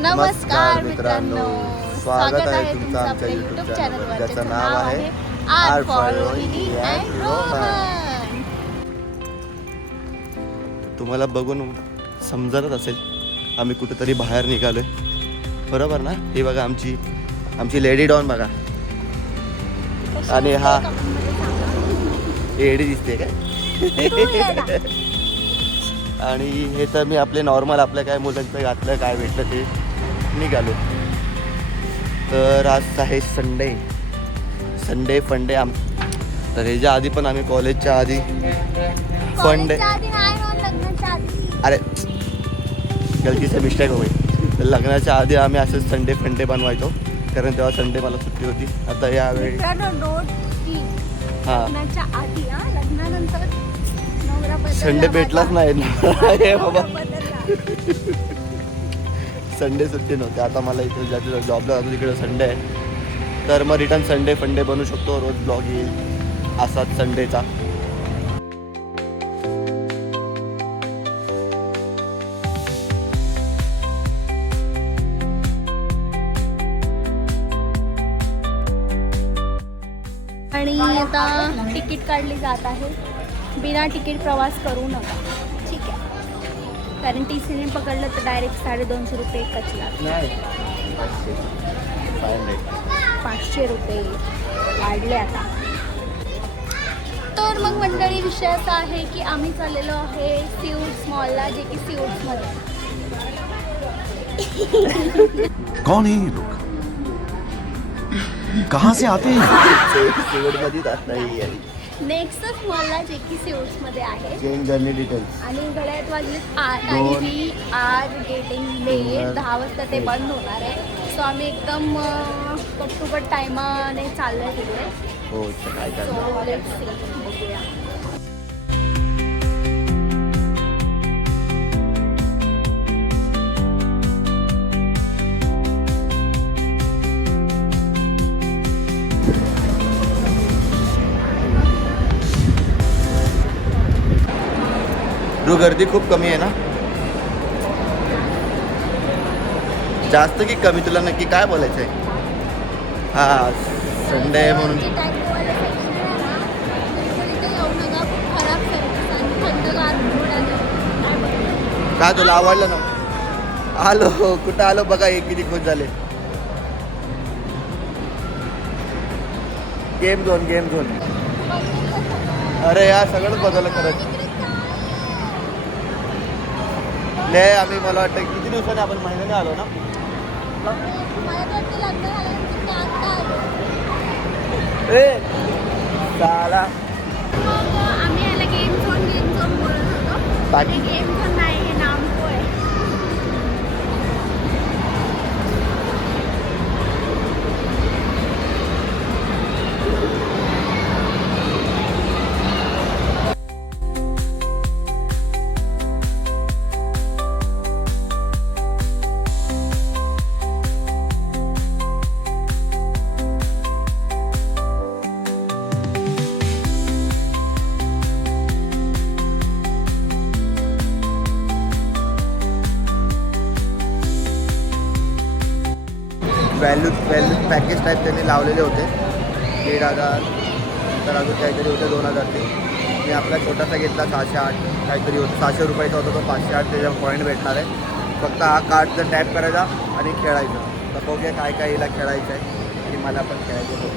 नमस्कार मित्रांनो, स्वागत आहे तुमचं आमच्या YouTube चॅनलवर ज्याचं नाव आहे R for Rohini and Rohan. तुम्हाला बघून समजत असेल आम्ही कुठेतरी बाहेर निघालोय, बरोबर ना? ही बघा आमची लेडी डॉन बघा. आणि हा एडी दिसते काय? आणि हे तर मी आपले नॉर्मल आपल्या काय मुलांचं घातलं काय भेटलं ते निघालो. तर आज आहे संडे फंडे तर ह्याच्या आधी पण आम्ही कॉलेजच्या आधी फंडे अरे गलतीचं मिस्टेक होईल. लग्नाच्या आधी आम्ही असंच संडे फंडे बनवायचो, कारण तेव्हा संडे मला सुट्टी होती. आता यावेळी हां संडे भेटलाच नाही ना बाबा. संडे सुट्टी नव्हती. आता मला इथे ज्याच्या जॉबला जातो तिकडे संडे आहे, तर मग रिटर्न संडे फंडे बनवू शकतो. रोज ब्लॉग येईल असाच संडेचा. आणि आता तिकीट काढली जात आहे. बिना तिकीट प्रवास करू नका, ठीक आहे? कारण TCने पकडलं तर डायरेक्ट 250 रुपये कचला. 500 रुपये वाढले आता. तर मग मंडळी, विषय असा आहे की आम्ही चाललेलो आहे सीवूड्स मॉलला, जे की सीवूड्समध्ये. कौन है ये लोग? कहाँ से आते हैं? नेक्सस मॉलला, जे की सीवूड्समध्ये आहे. Change journey details. आणि घड्याळात वाजले 8 आणि वी आर गेटिंग लेट. 10 वाजता ते बंद होणार आहे. सो आम्ही एकदम कट टू कट टायमाने चाललोय तिकडे. हो, काय सो लेट्स सी, बघूया. गर्दी खूप कमी आहे ना? जास्त की कमी? तुला नक्की काय बोलायचं आहे? हा संडे आहे म्हणून. काय तुला आवडलं ना? आलो कुठं आलो बघा, एक किती खुश झाले. Game zone. अरे यार सगळंच बदललं खरंच. आम्ही मला वाटतं किती दिवसाने आपण महिन्याने आलो ना? साला आम्ही याला गेम झोन बोलत होतो. गेम झोन नाही, हे नामको आहे. व्हॅल्यू पॅकेज टाईप त्यांनी लावलेले होते. 1,500, तर अजून काहीतरी होते 2,000 ते. मी आपला छोटासा घेतला 608 काहीतरी होतं. 600 रुपयाचा होता तो. 508 त्याच्या पॉईंट भेटणार आहे. फक्त हा कार्डचा टॅप करायचा आणि खेळायचं. तर बघूया काय हिला खेळायचं आहे आणि मला पण खेळायचं आहे.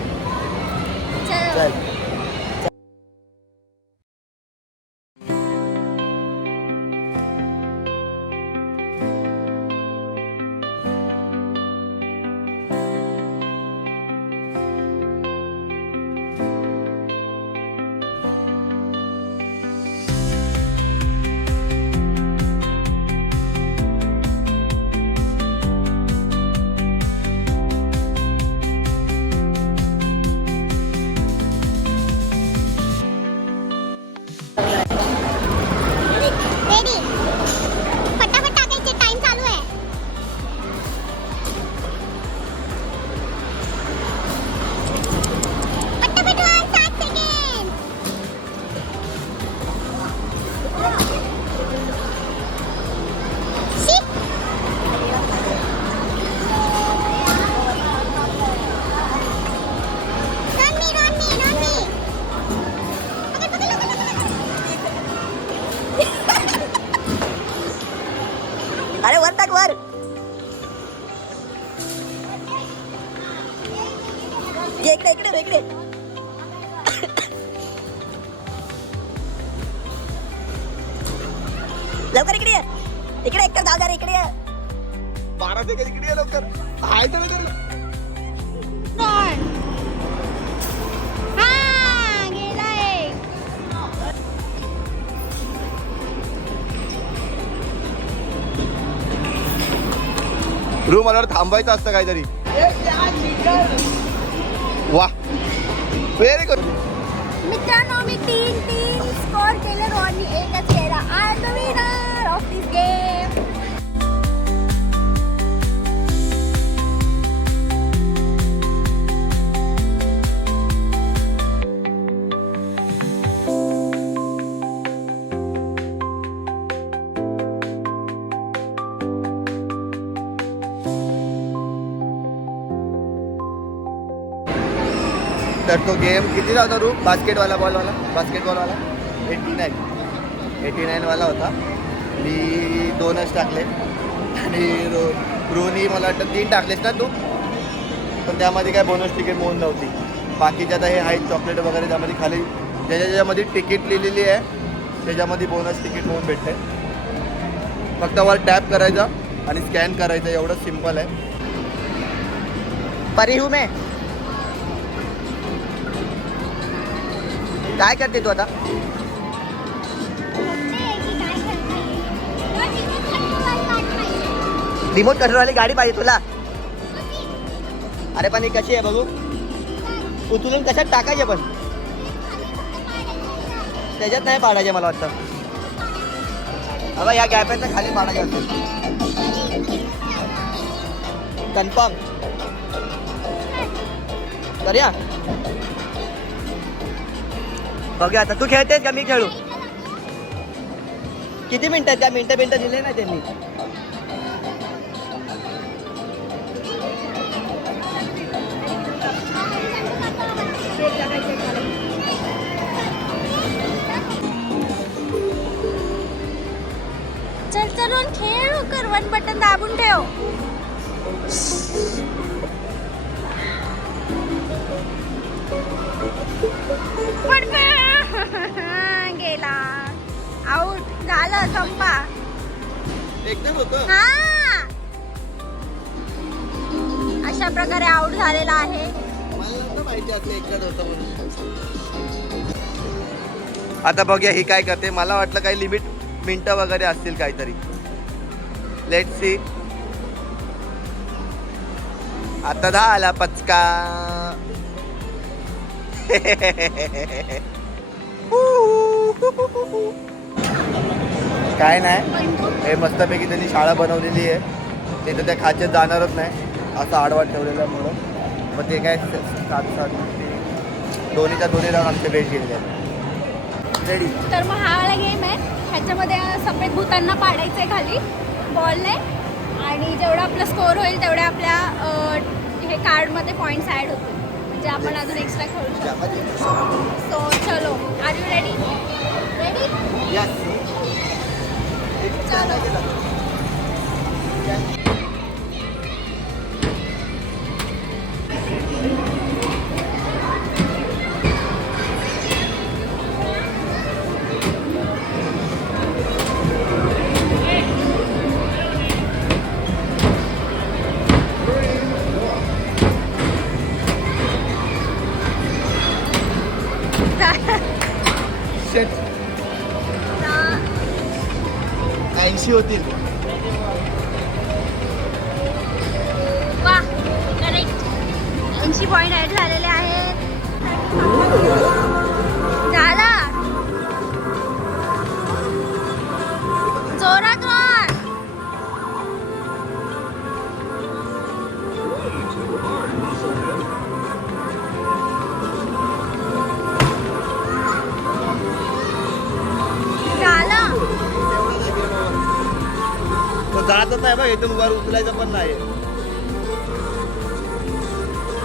चल. लवकर. ये इकडे इकडे इकडे. लवकर इकडे ये. इकडे एक तर जाऊ द्या रे, इकडे ये. 12 सेकंद इकडे ये लवकर. हाय तर हा गेलाय. रूम आल्यावर थांबायचं असतं काहीतरी. वा व्हेरी गुड. मित्रांनो मी 3 स्कोर केले, रोहननी 1च केला. I am the winner of this game. तर तो गेम कितीला होता रूम? बास्केटबॉलवाला 89 वाला होता. मी 2च टाकले आणि रोनी मला वाटतं 3 टाकलेस ना तू, पण त्यामध्ये काय बोनस तिकीट मोहन नव्हती. बाकीच्या आता हे आहेत चॉकलेट वगैरे, त्यामध्ये खाली ज्याच्यामध्ये तिकीट लिहिलेली आहे त्याच्यामध्ये बोनस तिकीट मोहन भेटते. फक्त वर टॅप करायचं आणि स्कॅन करायचं, एवढं सिम्पल आहे. परी हूं मैं. काय करते तू आता? रिमोट कंट्रोल वाली गाडी पाहिजे तुला? अरे पण ही कशी आहे बघू. उचलून कशात टाकायचे पण? त्याच्यात नाही पाडायचे मला वाटतं. बाबा या गॅपच्या खाली पाडायचे होते. कन्फर्म करूया. बघूया आता. तू खेळतेस का मी खेळू? किती मिनिटं? त्या मिनिटं दिले ना त्यांनी. चल चलून खेळ कर. 1 बटन दाबून ठेव. गेला. आउट झालं. संपा. एकदम होतं. हा अशा प्रकारे आउट झालेला आहे. मला नव्हतं माहिती असं एकच होतं म्हणून. आता बघूया ही काय करते. मला वाटलं काही लिमिट मिनटं वगैरे असतील काहीतरी. Let's see. आता झाला पचका. काय नाही, हे मस्तपैकी त्यांनी शाळा बनवलेली आहे. ते तर त्या खाच्यात जाणारच नाही, असं आडवा ठेवलेलं आहे म्हणून. मग ते काय 7 दोन्हीच्या दोन्ही राऊंड आमचे बेस्ट गेलेले आहेत. रेडी. तर मग हा वाला गेम आहे. ह्याच्यामध्ये सफेद भूतांना पाडायचं आहे खाली बॉलने, आणि जेवढा आपला स्कोअर होईल तेवढ्या आपल्या हे कार्डमध्ये पॉईंट्स ॲड होतील, म्हणजे आपण अजून एक्स्ट्रा खेळू शकतो. सो चलो, are you ready? Ready? Yes. चलो. शेट 80 होतील. वा, करेक्ट. 80 पॉईंट ॲड झालेले आहेत. झाला. जोरात वर. झाला. तो जातच नाही बघ, इथून वर उचलायचं पण नाही.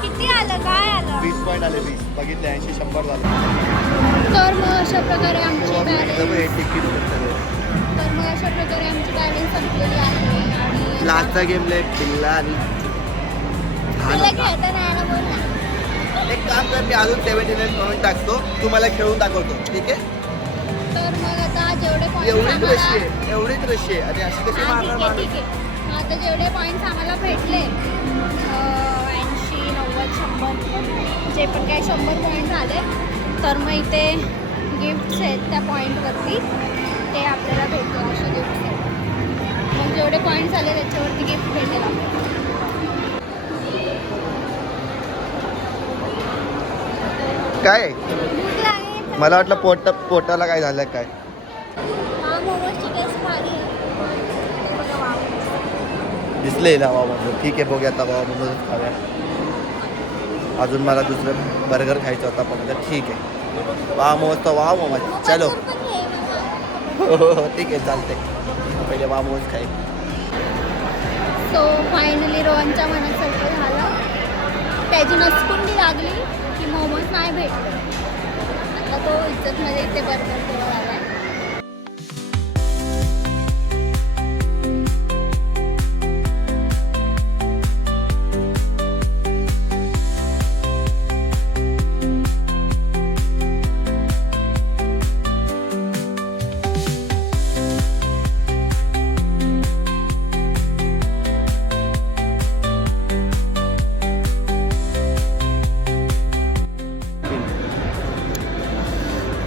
किती आलं? काय आलं? 20 पॉईंट आले. 20 बघितले. 80 100 झालं. तर मग अशा प्रकारे आमची बॅलन्स तिकीट तर मग अशा प्रकारे आमची बॅलन्स संपलेली आहे. आणि लास्टचा गेम लय खेळला आणि छान तुला होता. खेळता नाही आलं बोल ना. एक काम कर, मी अजून 79 कमेंट टाकतो, तू मला खेळून दाखवतो, ठीक आहे? तर मग आता जेवढे पॉईंट्स एवढीच रशी आहे, एवढीच रशी आहे आणि अशी कशी मारणार माणूस? ठीक आहे. आता जेवढे पॉईंट्स आम्हाला भेटले 80, 90, 100 जे पण काही 100 पॉईंट झाले तर मग इथे गिफ्ट्स आहेत त्या पॉईंटवरती ते आपल्याला भेटले असे गिफ्ट्स आहेत. मग जेवढे पॉईंट झाले त्याच्यावरती गिफ्ट भेटेल आपल्याला. काय भूक लागली. मला वाटलं पोटाला काय झालं काय. हा मोमोजची टेस्ट भारी आहे. ते बघा, वाव. दिसले ना वाव म्हणून. ठीक आहे, बघूया आता वाव म्हणून खाऊया. अजून मला दुसरं बर्गर खायचं होता पण आता ठीक आहे. वाव मोमोज तर वाव मोमोज. चलो बर्गर पण घे ना. हो हो हो, ठीक आहे चालते. पहिले वाव मोमोज खाई. सो फायनली रोहनच्या मनासारखं झालं. त्याची नसकुंडी लागली की मोमोज नाही भेटले. आता तो इज्जतमध्ये इथे बर्गर जवळ आलाय.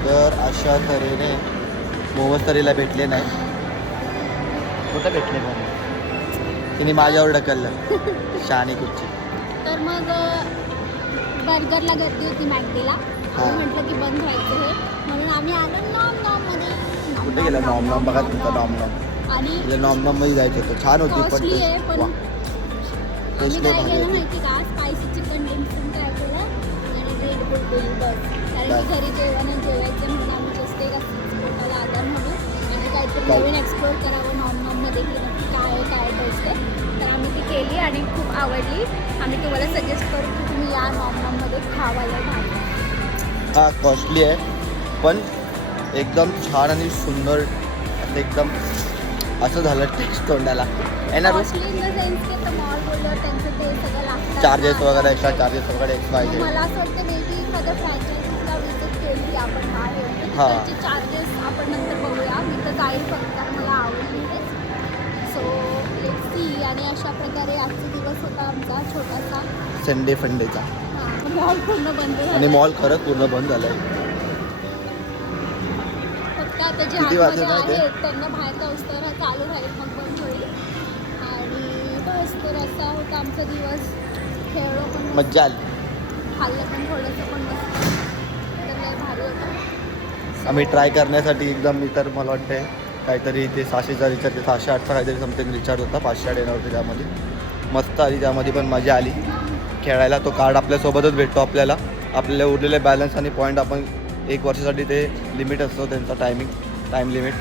तर अशा तऱ्हेने मोमोज तरीला भेटले नाही. कुठं भेटले मोमोज? तिने माझ्यावर ढकललं शहाणी कुठची. तर मग बर्गरला गर्दी होती मॅकडीला. हा. म्हटलं की बंद व्हायचं हे म्हणून आम्ही आलो नॉम मध्ये. कुठे गेला नॉम नॉम? बघा तुमचा नॉम नॉम. आणि तिला नॉम नॉम मध्ये जायचं होतं. छान होती पण कॉस्टली आहे पण वा, आम्ही टेस्ट काय भारी केलं होती. माहिती का, स्पायसी चिकन डिंक्स काय केलं आणि रेड बुल दिली बस. कारण बस. की घरी जेवायचं म्हणून आम्ही जस्ट एक पोटाला आधार म्हणून आणि काहीतरी काय? नवीन एक्सप्लोर करावं नॉममध्ये की नक्की काय आहे काय टेस्ट आहे. तर आम्ही ती केली आणि खूप आवडली. आम्ही तुम्हाला सजेस्ट करू की तुम्ही या नॉममध्ये खावायला भारी. हा कॉस्टली आहे पण एकदम छान आणि सुंदर असं एकदम असं झालं टेस्ट तोंडाला येणार. कॉस्टली इन द सेन्स की आता मॉल बोलल्यावर त्यांचं ते सगळं लागतं. चार्जेस वगैरे एक्स्ट्रा चार्जेस वगैरे पाहिजे. मला असं वाटतं मे बी एखाद्या फ्रँचायझीला विजिट केली आपण बाहेर तर हा. त्याचे चार्जेस आपण नंतर बघूया. मी तर जाईल फक्त कारण मला आवडली ते. So let's see. आणि अशा प्रकारे आजचा दिवस होता आमचा छोटासा. संडे फंडेचा. मॉल पूर्ण बंद झाला. आणि मॉल खरंच पूर्ण बंद झालाय. फक्त आता जे किती वाजले आतमध्ये माहिती आहे? आहेत त्यांना बाहेर जाऊस तर हा चालू राहील मग बंद होईल. आणि बस तर असा होता आमचा दिवस. खेळलो पण मस्त, मज्जा आली. खाल्लं पण थोडंसं पण मस्त. तर लय भारी होतं. आम्ही ट्राय करण्यासाठी एकदम इतर मला वाटते काहीतरी ते 600चा रिचार्ज 608चा काहीतरी समथिंग रिचार्ज होता. 500 येणार होते त्यामध्ये. मस्त आली त्यामध्ये पण मजा आली खेळायला. तो कार्ड आपल्यासोबतच भेटतो आपल्याला. आपल्याला उरलेले बॅलन्स आणि पॉईंट आपण 1 वर्षासाठी ते लिमिट असतो त्यांचा टाईम लिमिट.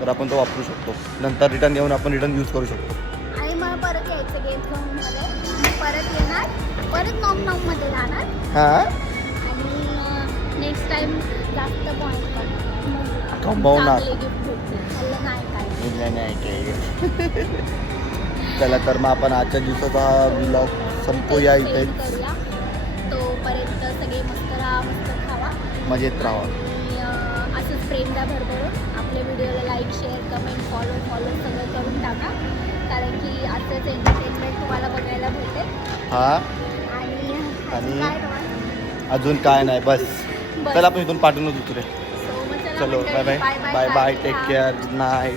तर आपण तो वापरू शकतो. नंतर रिटर्न येऊन आपण रिटर्न यूज करू शकतो. आणि मला परत यायचं गेम झोनमध्ये. मी परत येणार, परत नॉममध्ये जाणार हां आणि नेक्स्ट टाइम जास्त पॉईंट कमवणार. गिफ्ट भेटतील. खाल्लं नाही काय. चला तर मग आपण आजच्या दिवसाचा हा व्लॉग संपूया इथे. करूया. तोपर्यंत सगळे मस्त राहा, मस्त खावा मजेत राहा. आणि असंच प्रेम द्या भरभरून. आपल्या व्हिडिओला लाईक, शेअर, कमेंट, फॉलो सगळं करून टाका. कारण की आजच एंटरटेनमेंट तुम्हाला बघायला भेटेल. हां आणि काय तुम्हाला? अजून काय नाही बस. बस. चला आपण इथून पाठवून दुसरे. So, मग चला चलो मंडळी, bye bye bye bye. Take care. Good night.